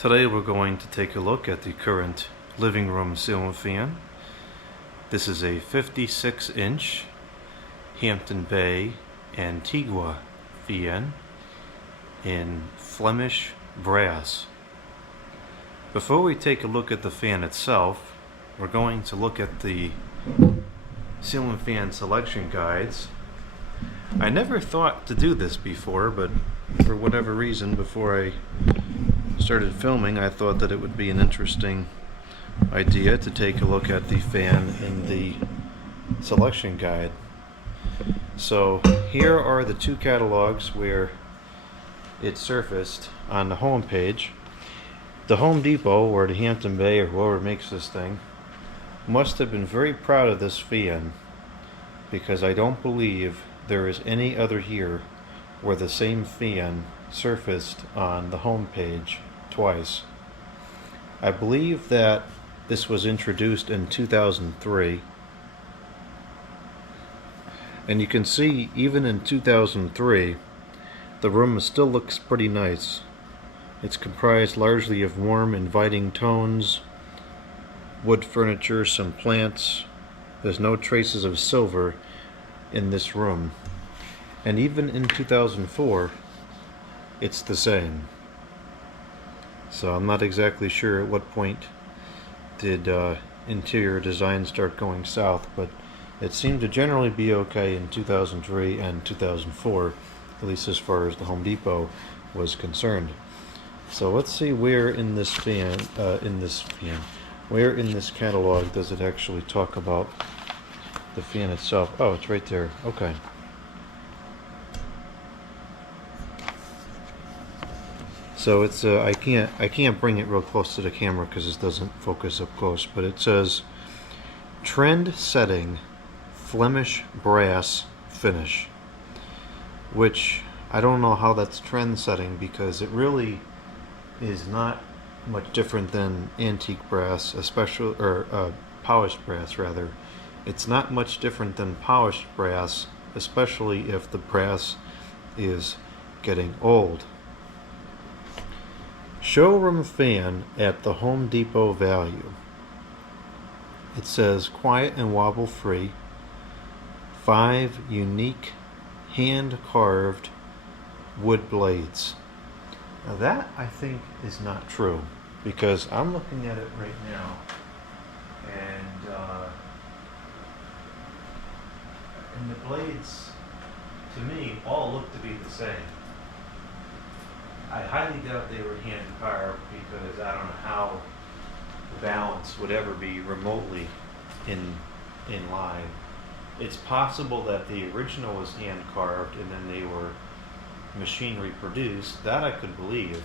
Today we're going to take a look at the current living room ceiling fan. This is a 56-inch Hampton Bay Antigua fan in Flemish Brass. Before we take a look at the fan itself, we're going to look at the ceiling fan selection guides. I never thought to do this before, but for whatever reason, before I started filming, I thought that it would be an interesting idea to take a look at the fan in the selection guide. So here are the two catalogs where it's surfaced on the home page. The Home Depot or the Hampton Bay or whoever makes this thing must have been very proud of this fan, because I don't believe there is any other here where the same fan surfaced on the home page twice. I believe that this was introduced in 2003, and you can see even in 2003 the room still looks pretty nice. It's comprised largely of warm, inviting tones, wood furniture, some plants. There's no traces of silver in this room, and even in 2004 it's the same. So I'm not exactly sure at what point did interior design start going south, but it seemed to generally be okay in 2003 and 2004, at least as far as the Home Depot was concerned. So let's see where in this where in this catalog does it actually talk about the fan itself. Oh, it's right there. Okay. So it's I can't bring it real close to the camera because it doesn't focus up close, but it says trend setting Flemish brass finish, which I don't know how that's trend setting, because it really is not much different than antique brass, especially polished brass rather. It's not much different than polished brass, especially if the brass is getting old. Showroom fan at the Home Depot value. It says quiet and wobble free, 5 unique hand carved wood blades. Now that I think is not true, because I'm looking at it right now, and the blades to me all look to be the same. I highly doubt they were hand carved, because I don't know how the balance would ever be remotely in line. It's possible that the original was hand carved and then they were machinery produced. That I could believe,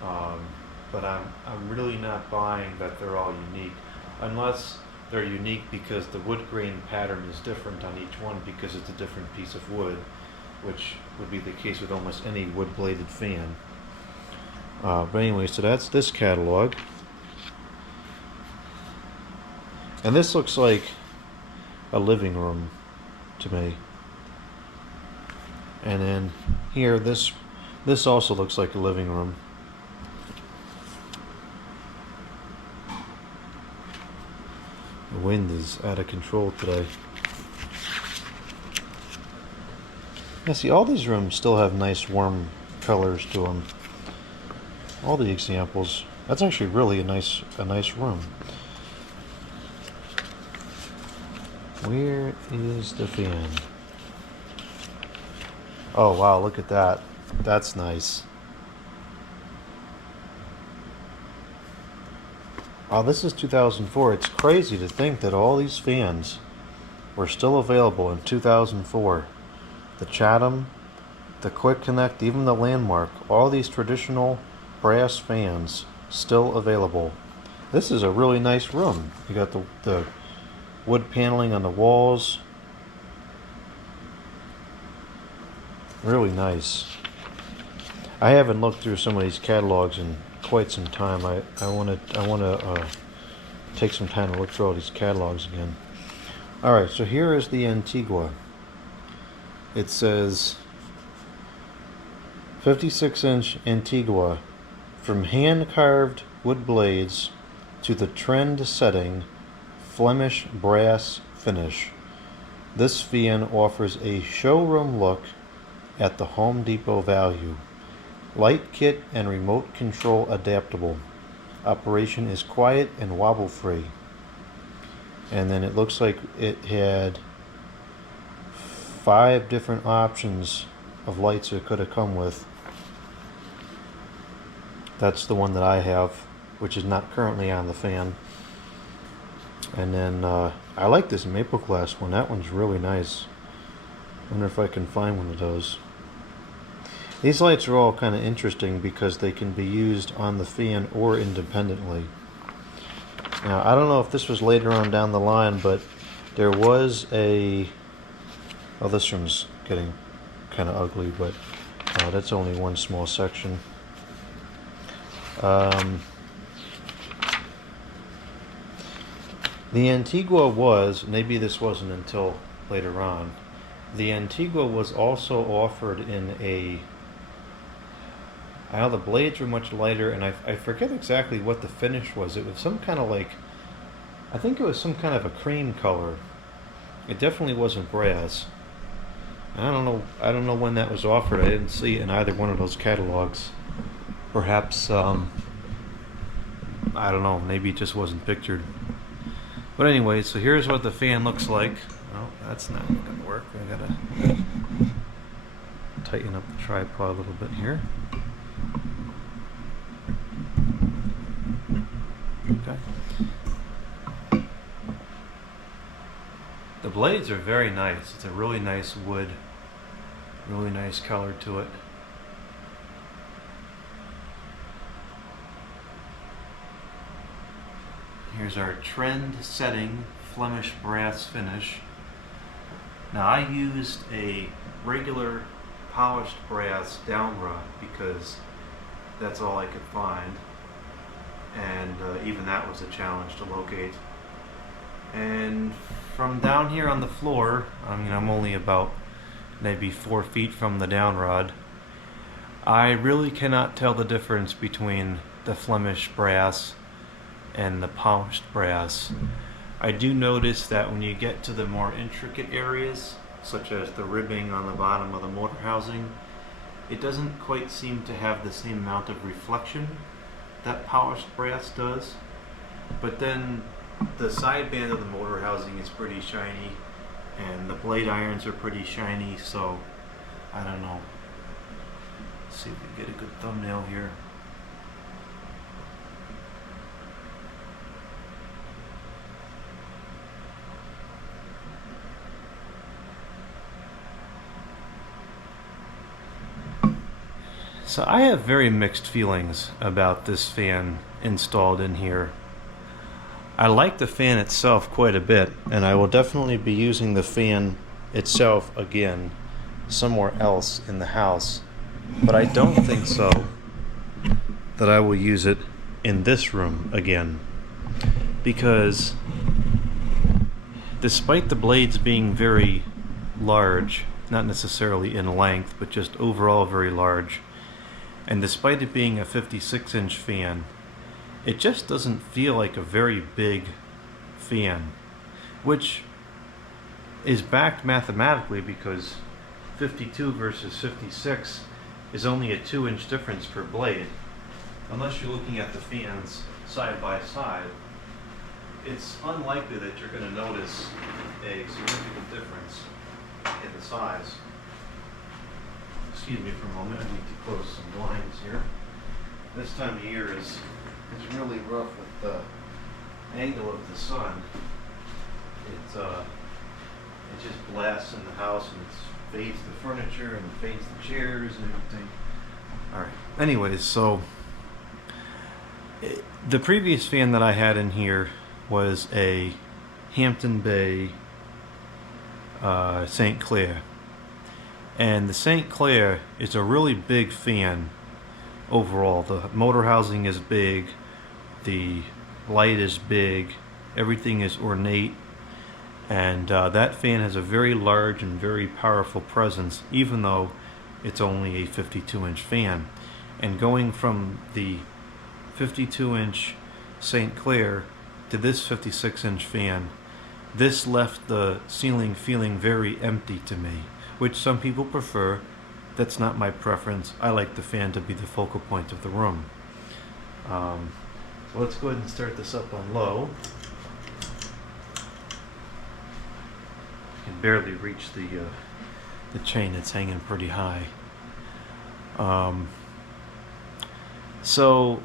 but I'm really not buying that they're all unique, unless they're unique because the wood grain pattern is different on each one because it's a different piece of wood, which would be the case with almost any wood bladed fan. But anyway, so that's this catalog, and this looks like a living room to me. And then here, this also looks like a living room. The wind is out of control today. Yeah, see, all these rooms still have nice warm colors to them. All the examples. That's actually really a nice room. Where is the fan? Oh wow, look at that. That's nice. Wow, this is 2004. It's crazy to think that all these fans were still available in 2004. The Chatham, the Quick Connect, even the Landmark, all these traditional brass fans still available. This is a really nice room. You got the wood paneling on the walls. Really nice. I haven't looked through some of these catalogs in quite some time. I want to take some time to look through all these catalogs again. All right, so here is the Antigua. It says 56-inch Antigua From hand-carved wood blades to the trend-setting Flemish brass finish, this fan offers a showroom look at the Home Depot value. Light kit and remote control adaptable. Operation is quiet and wobble free. And then it looks like it had 5 different options of lights it could have come with. That's the one that I have, which is not currently on the fan. And then I like this maple glass one. That one's really nice. Wonder if I can find one of those. These lights are all kind of interesting because they can be used on the fan or independently. Now, I don't know if this was later on down the line, but there was a... Oh, this one's getting kind of ugly, but that's only one small section. The Antigua was, maybe this wasn't until later on, the Antigua was also offered in a... I know the blades were much lighter, and I forget exactly what the finish was. It was some kind of like, I think it was some kind of a cream color. It definitely wasn't brass. I don't know when that was offered. I didn't see it in either one of those catalogs. Perhaps, I don't know, maybe it just wasn't pictured. But anyway, so here's what the fan looks like. Oh, that's not gonna work. I gotta tighten up the tripod a little bit here. Okay. The blades are very nice. It's a really nice wood, really nice color to it. Here's our trend-setting Flemish brass finish. Now, I used a regular polished brass downrod because that's all I could find, and even that was a challenge to locate. And from down here on the floor, I mean, I'm only about maybe 4 feet from the downrod, I really cannot tell the difference between the Flemish brass and the polished brass. I do notice that when you get to the more intricate areas, such as the ribbing on the bottom of the motor housing, it doesn't quite seem to have the same amount of reflection that polished brass does. But then the sideband of the motor housing is pretty shiny, and the blade irons are pretty shiny, so I don't know. Let's see if we get a good thumbnail here. So I have very mixed feelings about this fan installed in here. I like the fan itself quite a bit, and I will definitely be using the fan itself again somewhere else in the house, but I don't think so that I will use it in this room again, because despite the blades being very large, not necessarily in length, but just overall very large, and despite it being a 56-inch fan, it just doesn't feel like a very big fan, which is backed mathematically because 52 versus 56 is only a 2-inch difference per blade. Unless you're looking at the fans side by side, it's unlikely that you're going to notice a significant difference in the size. Excuse me for a moment, I need to close some blinds here. This time of year is really rough with the angle of the sun. It just blasts in the house, and it fades the furniture and fades the chairs and everything. Alright, anyways, so the previous fan that I had in here was a Hampton Bay St. Clair. And the St. Clair is a really big fan overall. The motor housing is big, the light is big, everything is ornate, and that fan has a very large and very powerful presence, even though it's only a 52-inch fan. And going from the 52-inch St. Clair to this 56-inch fan, this left the ceiling feeling very empty to me, which some people prefer. That's not my preference. I like the fan to be the focal point of the room. So let's go ahead and start this up on low. I can barely reach the chain. It's hanging pretty high. So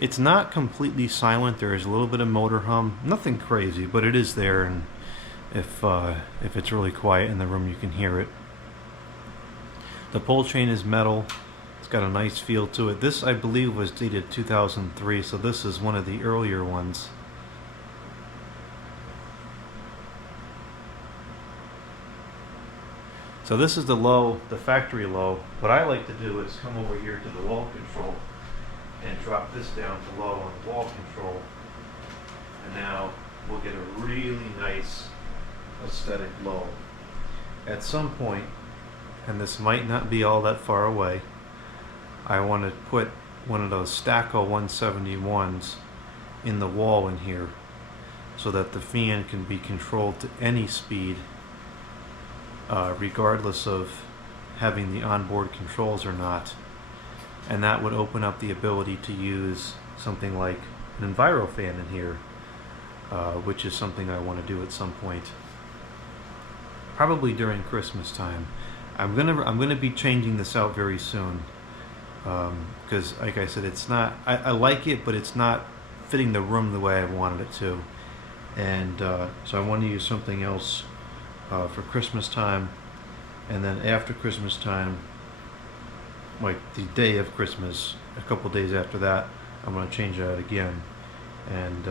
it's not completely silent. There is a little bit of motor hum. Nothing crazy, but it is there, and if it's really quiet in the room, you can hear it. The pole chain is metal. It's got a nice feel to it. This, I believe, was dated 2003, so this is one of the earlier ones. So this is the low, the factory low. What I like to do is come over here to the wall control and drop this down to low on the wall control. And now we'll get a really nice aesthetic low. At some point, and this might not be all that far away, I want to put one of those Stacko 171s in the wall in here so that the fan can be controlled to any speed, regardless of having the onboard controls or not. And that would open up the ability to use something like an Enviro fan in here, which is something I want to do at some point, probably during Christmas time. I'm gonna be changing this out very soon, because like I said, it's not, I like it, but it's not fitting the room the way I wanted it to, and so I want to use something else for Christmas time, and then after Christmas time, like the day of Christmas, a couple days after that, I'm going to change it out again and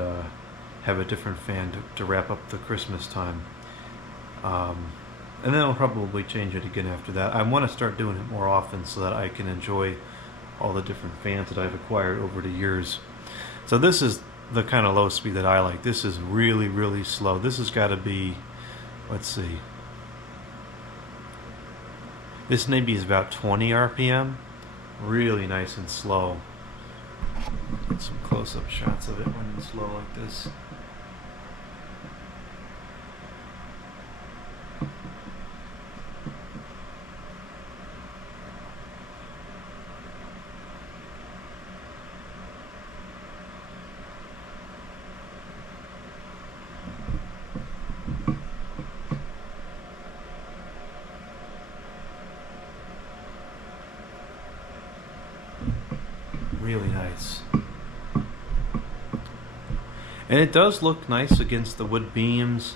have a different fan to wrap up the Christmas time. And then I'll probably change it again after that. I want to start doing it more often so that I can enjoy all the different fans that I've acquired over the years. So this is the kind of low speed that I like. This is really, really slow. This has got to be, let's see, this maybe is about 20 RPM. Really nice and slow. Get some close-up shots of it when it's slow like this. Really nice. And it does look nice against the wood beams.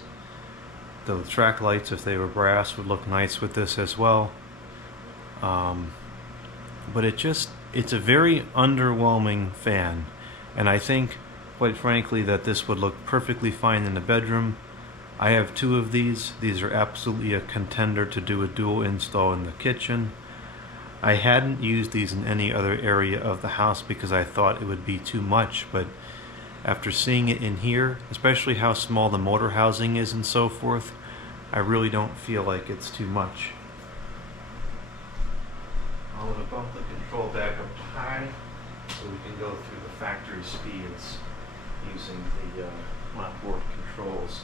The track lights, if they were brass, would look nice with this as well. But it's a very underwhelming fan. And I think, quite frankly, that this would look perfectly fine in the bedroom. I have two of these. These are absolutely a contender to do a dual install in the kitchen. I hadn't used these in any other area of the house because I thought it would be too much, but after seeing it in here, especially how small the motor housing is and so forth, I really don't feel like it's too much. I'm going to bump the control back up to high so we can go through the factory speeds using the onboard controls.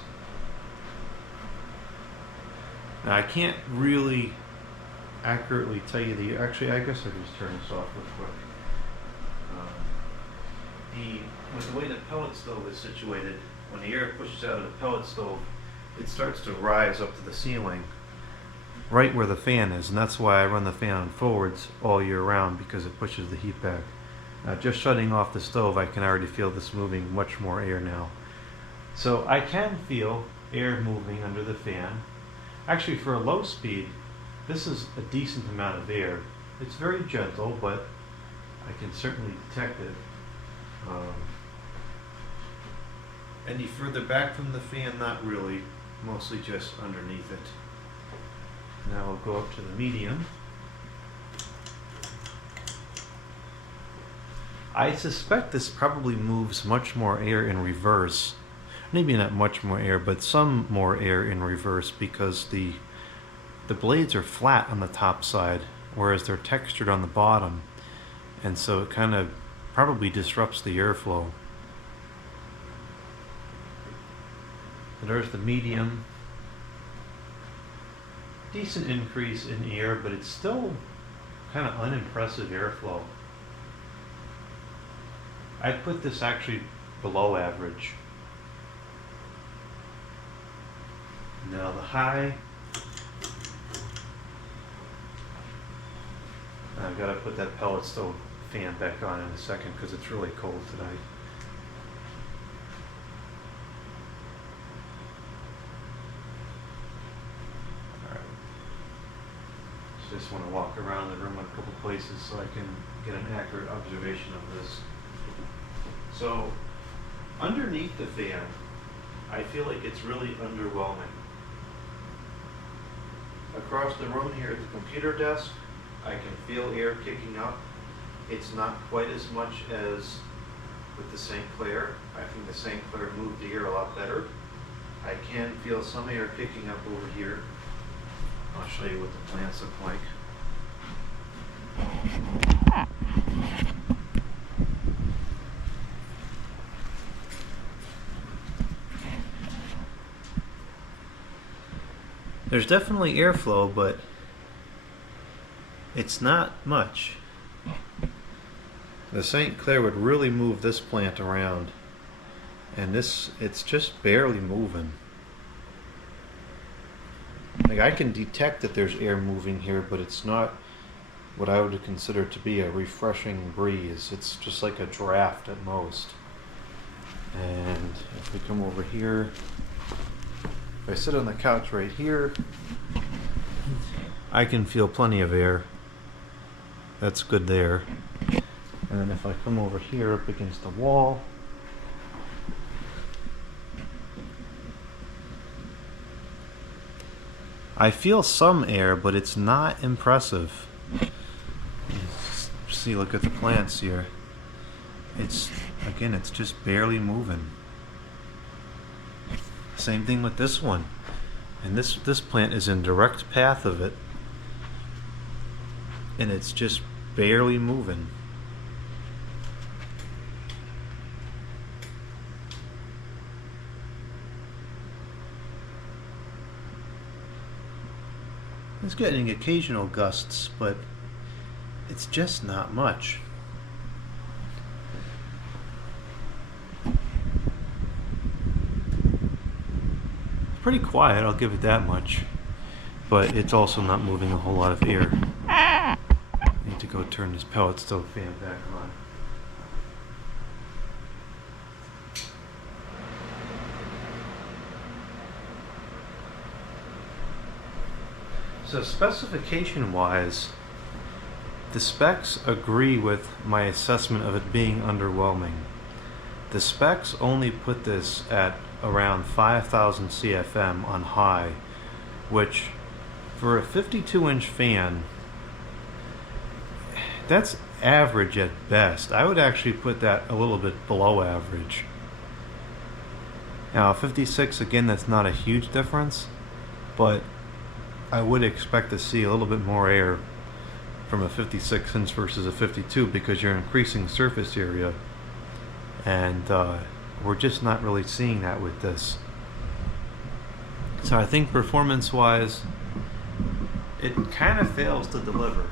Now I can't really accurately tell you actually I guess I can just turn this off real quick. With the way the pellet stove is situated, when the air pushes out of the pellet stove, it starts to rise up to the ceiling right where the fan is, and that's why I run the fan on forwards all year round, because it pushes the heat back. Just shutting off the stove, I can already feel this moving much more air now. So I can feel air moving under the fan. Actually, for a low speed, this is a decent amount of air. It's very gentle, but I can certainly detect it. Any further back from the fan, not really, mostly just underneath it. Now we'll go up to the medium. I suspect this probably moves much more air in reverse. Maybe not much more air, but some more air in reverse, because the blades are flat on the top side, whereas they're textured on the bottom, and so it kind of probably disrupts the airflow. There's the medium. Decent increase in air, but it's still kind of unimpressive airflow. I'd put this actually below average. Now the high, I've got to put that pellet stove fan back on in a second because it's really cold today. Just want to walk around the room in a couple places so I can get an accurate observation of this. So, underneath the fan, I feel like it's really underwhelming. Across the room here at the computer desk, I can feel air kicking up. It's not quite as much as with the St. Clair. I think the St. Clair moved the air a lot better. I can feel some air kicking up over here. I'll show you what the plants look like. There's definitely airflow, but it's not much. The St. Clair would really move this plant around, and it's just barely moving. Like, I can detect that there's air moving here, but it's not what I would consider to be a refreshing breeze. It's just like a draft at most. And if we come over here, if I sit on the couch right here, I can feel plenty of air. That's good there. And then if I come over here up against the wall, I feel some air, but it's not impressive. See, look at the plants here. It's just barely moving. Same thing with this one. And this plant is in direct path of it. And it's just barely moving. It's getting occasional gusts, but it's just not much. It's pretty quiet, I'll give it that much, but it's also not moving a whole lot of air. I need to go turn this pellet stove fan back on. So specification-wise, the specs agree with my assessment of it being underwhelming. The specs only put this at around 5,000 CFM on high, which for a 52-inch fan, that's average at best. I would actually put that a little bit below average. Now 56, again, that's not a huge difference, but I would expect to see a little bit more air from a 56 inch versus a 52 because you're increasing surface area, and we're just not really seeing that with this. So I think performance wise it kind of fails to deliver.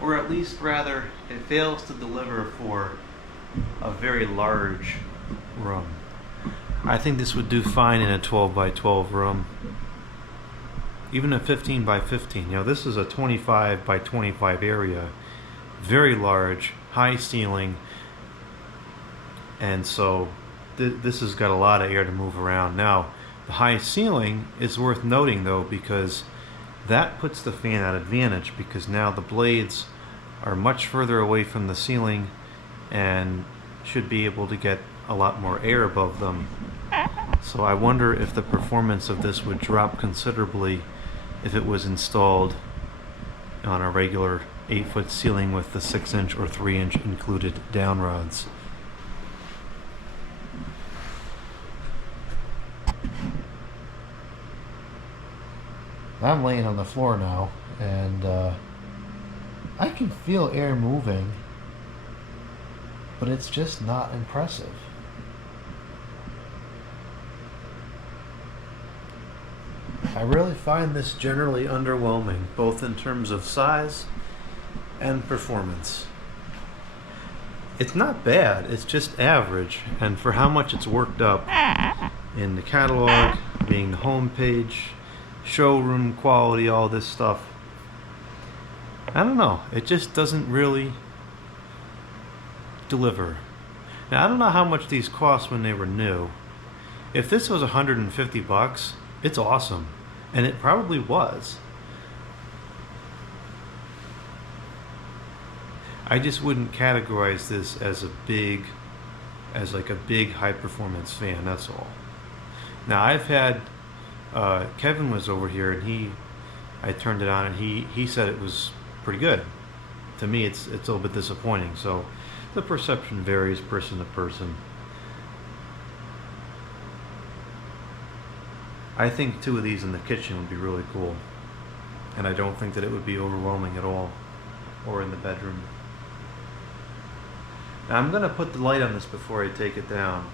Or at least rather, it fails to deliver for a very large room. I think this would do fine in a 12 by 12 room. Even a 15 by 15. You know, this is a 25 by 25 area. Very large, high ceiling. And so this has got a lot of air to move around. Now, the high ceiling is worth noting though, because that puts the fan at advantage, because now the blades are much further away from the ceiling and should be able to get a lot more air above them. So I wonder if the performance of this would drop considerably if it was installed on a regular 8-foot ceiling with the 6-inch or 3-inch included downrods. I'm laying on the floor now, and I can feel air moving, but it's just not impressive. I really find this generally underwhelming, both in terms of size and performance. It's not bad, it's just average, and for how much it's worked up in the catalog, being the home page, showroom quality, all this stuff, I don't know, it just doesn't really deliver. Now, I don't know how much these cost when they were new. If this was $150, it's awesome, and it probably was. I just wouldn't categorize this as like a big high performance fan, that's all. Now I've had, Kevin was over here and I turned it on and he said it was pretty good. To me it's a little bit disappointing, so the perception varies person to person. I think 2 of these in the kitchen would be really cool, and I don't think that it would be overwhelming at all, or in the bedroom. Now I'm going to put the light on this before I take it down.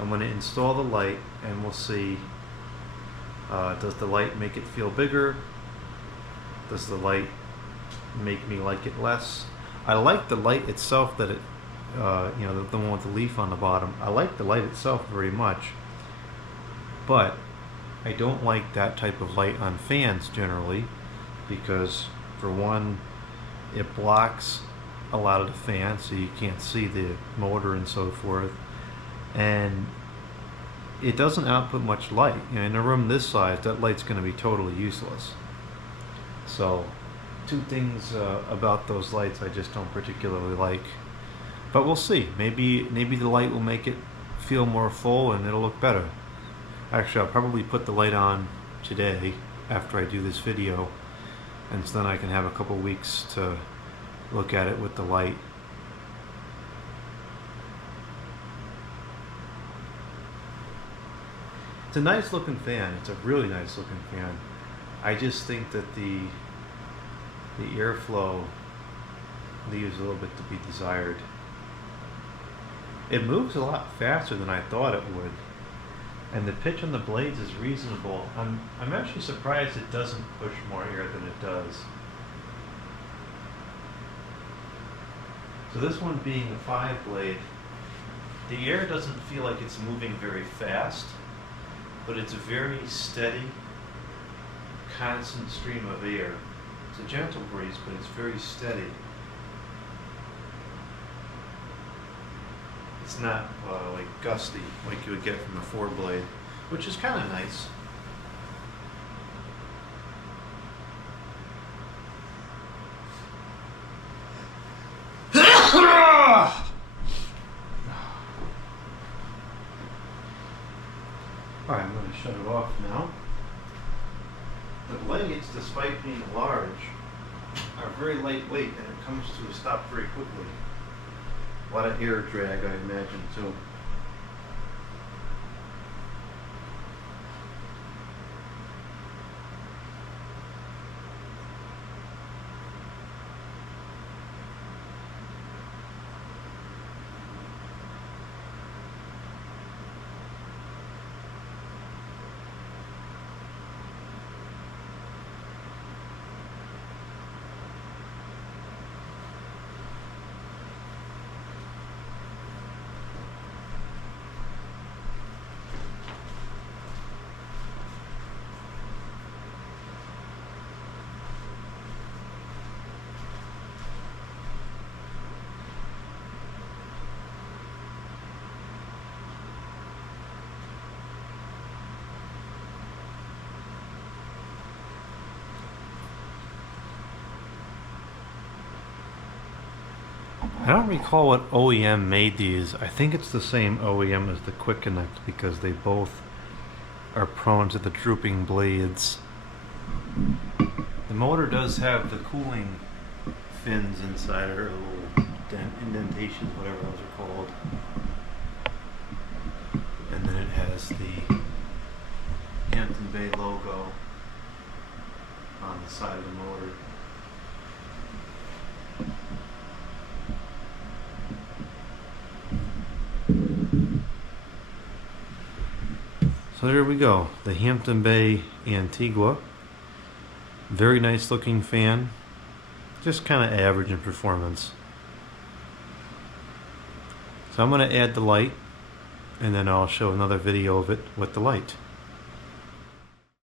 I'm going to install the light and we'll see, does the light make it feel bigger? Does the light make me like it less? I like the light itself, that it, you know, the one with the leaf on the bottom. I like the light itself very much, but I don't like that type of light on fans generally, because for one, it blocks a lot of the fan, so you can't see the motor and so forth, and it doesn't output much light. You know, in a room this size, that light's going to be totally useless. So 2 things about those lights I just don't particularly like, but we'll see. Maybe the light will make it feel more full and it'll look better. Actually, I'll probably put the light on today after I do this video, and so then I can have a couple weeks to look at it with the light. It's a nice looking fan. It's a really nice looking fan. I just think that the airflow leaves a little bit to be desired. It moves a lot faster than I thought it would, and the pitch on the blades is reasonable. I'm actually surprised it doesn't push more air than it does. So this one being a 5-blade, the air doesn't feel like it's moving very fast, but it's a very steady, constant stream of air. It's a gentle breeze, but it's very steady. It's not like gusty like you would get from a 4-blade, which is kind of nice. Alright, I'm going to shut it off now. The blades, despite being large, are very lightweight, and it comes to a stop very quickly. A lot of air drag, I imagine, too. I don't recall what OEM made these. I think it's the same OEM as the Quick Connect, because they both are prone to the drooping blades. The motor does have the cooling fins inside, or little indentations, whatever those are called. And then it has the Hampton Bay logo on the side of the motor. So there we go, the Hampton Bay Antigua. Very nice looking fan, just kind of average in performance. So I'm going to add the light, and then I'll show another video of it with the light.